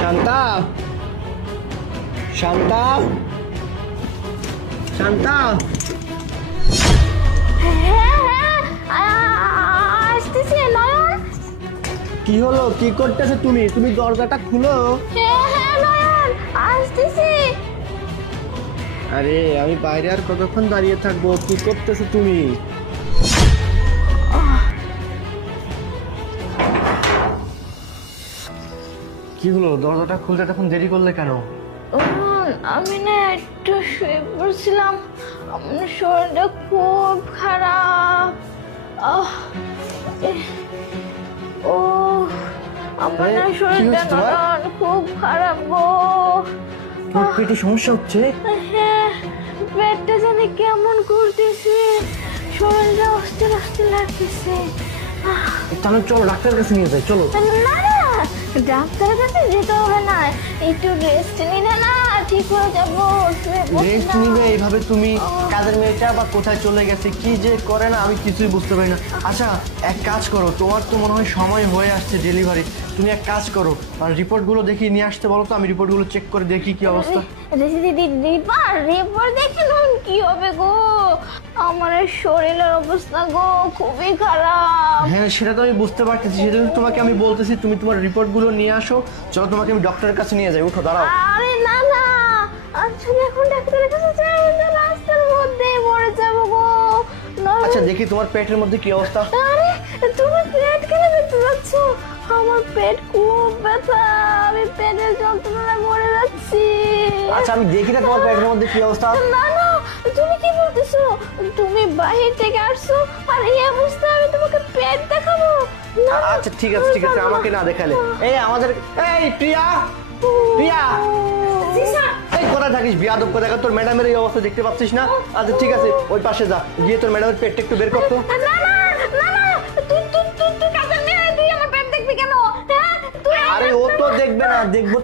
শান্তা, শান্তা, শান্তা। আসতেছি নয়ন। কি হলো? কি করতেছো তুমি? তুমি দরজাটা খুলো। হ্যাঁ নয়ন, আসতেছি। আরে আমি বাইরে আর কতক্ষণ দাঁড়িয়ে থাকবো? কি করতেছো তুমি? কি হলো? দরজাটা খুলতে তখন দেরি করলে কেন? আমি না একটু শুয়ে পড়ছিলাম, আমার শরীরটা খুব খারাপ। ও আমার না শরীরটা নয়ন খুব খারাপ গো। তোমার পেটে সমস্যা হচ্ছে? হ্যাঁ, পেটটা জানি কেমন করতেছে, শরীরটা অস্থির অস্থির লাগতেছে। তাহলে চলো ডাক্তারের কাছে নিয়ে যাই, চলো। না না, ডাক্তারের কাছে যেতে হবে না, একটু রেস্ট নিলে না ঠিক হয়ে যাবো। রেস্ট নিবে এইভাবে? তুমি কাজের মেয়েটা বা কোথায় চলে গেছে, কি যে করে না আমি কিছুই বুঝতে পারি না। আচ্ছা এক কাজ করো, তোমার তো মনে হয় সময় হয়ে আসছে ডেলিভারি, তুমি এক কাজ করো আর রিপোর্টগুলো দেখি নিয়ে আসতে বলো তো, আমি রিপোর্টগুলো চেক করে দেখি কি অবস্থা। রিপোর্ট দেখে কি হবে গো, আমার শরীরের অবস্থা গো খুবই খারাপ। হ্যাঁ সেটা তো আমি বুঝতে পারতেছি, সেজন্য তোমাকে আমি বলতেছি তুমি তোমার রিপোর্টগুলো নিয়ে আসো। চলো তোমাকে আমি ডক্টরের কাছে নিয়ে যাই, উঠো দাঁড়াও। আরে না না, আসলে এখন ডাক্তারের কাছে যাই না, রাস্তার মধ্যেই মরে যাবো গো। আচ্ছা দেখি তোমার পেটের মধ্যে কি অবস্থা। আরে তুমি পেট কেন দেখতে যাচ্ছ? আমার পেট খুব ব্যথা, আমি পেটের যন্ত্রণায় মরে যাচ্ছি। আচ্ছা আমি দেখি না তোমার পেটের মধ্যে কি অবস্থা। না না, তুমি কি বলতেছো? তুমি বাহির থেকে আসছো আর এই অবস্থায় আমি তোমাকে পেট দেখাবো? না না। আচ্ছা ঠিক আছে ঠিক আছে, আমাকে না দেখালে। এই আমাদের, এই প্রিয়া, প্রিয়া, এই কোথায় থাকিস বিয়াদব করে? দেখা তোর ম্যাডামের এই অবস্থা দেখতে পাচ্ছিস না? আচ্ছা ঠিক আছে ওই পাশে যা, গিয়ে তোর ম্যাডামের পেটটা একটু বের করতো। না না না না, তুই কাজের মেয়ে, তুই আমার পেট দেখবি কেন? হ্যাঁ তুই। আরে ও তো দেখবে না, দেখবো